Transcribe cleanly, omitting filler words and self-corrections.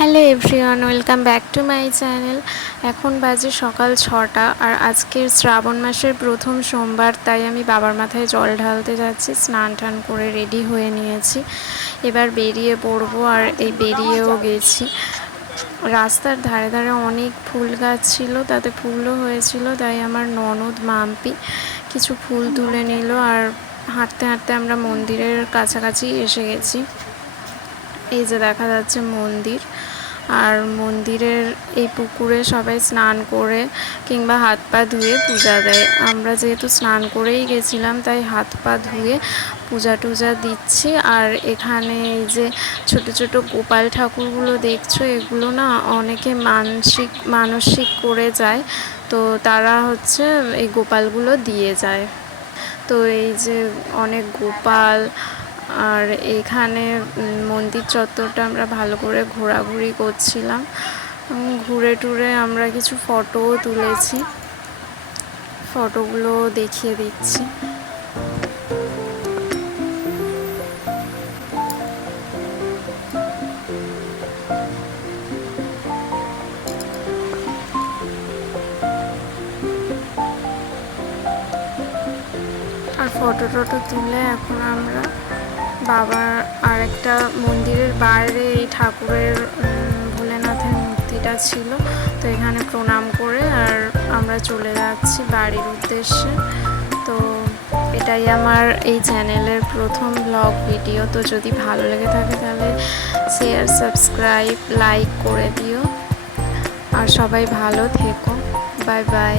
Hello everyone, welcome back to my channel. এখন বাজে সকাল 6টা আর আজকের শ্রাবণ মাসের প্রথম সোমবার, তাই আমি বাবার মাথায় জল ঢালতে যাচ্ছি। স্নান টান করে রেডি হয়ে নিয়েছি, এবার বেরিয়ে পড়বো। আর এই বেরিয়েও গেছি। রাস্তার ধারে ধারে অনেক ফুল গাছ ছিল, তাতে ফুলও হয়েছিল, তাই আমার ননদ মাম্পি কিছু ফুল তুলে নিল। আর হাঁটতে হাঁটতে আমরা মন্দিরের কাছাকাছি এসে গেছি। এই যে দেখা যাচ্ছে মন্দির, আর মন্দিরের এই পুকুরে সবাই স্নান করে কিংবা হাত পা ধুয়ে পূজা দেয়। আমরা যেহেতু স্নান করেই গেছিলাম, তাই হাত পা ধুয়ে পূজা টুজা দিচ্ছি। আর এখানে এই যে ছোট ছোট গোপাল ঠাকুরগুলো দেখছো, এগুলো না অনেকে মানসিক করে যায়, তো তারা হচ্ছে এই গোপালগুলো দিয়ে যায়। তো এই যে অনেক গোপাল, আর এখানে মন্দির চত্বরটা আমরা ভালো করে ঘোরাঘুরি করছিলাম। ঘুরে টুরে আমরা কিছু ফটোও তুলেছি, ফটোগুলো দেখিয়ে দিচ্ছি। আর ফটো টটো তুলে এখন আমরা বাবার আরেকটা মন্দিরের বাইরে এই ঠাকুরের ভোলেনাথের মূর্তিটা ছিল, তো এখানে প্রণাম করে আর আমরা চলে যাচ্ছি বাড়ির উদ্দেশ্যে। তো এটাই আমার এই চ্যানেলের প্রথম ব্লগ ভিডিও। তো যদি ভালো লেগে থাকে তাহলে শেয়ার, সাবস্ক্রাইব, লাইক করে দিও। আর সবাই ভালো থেকো। Bye bye.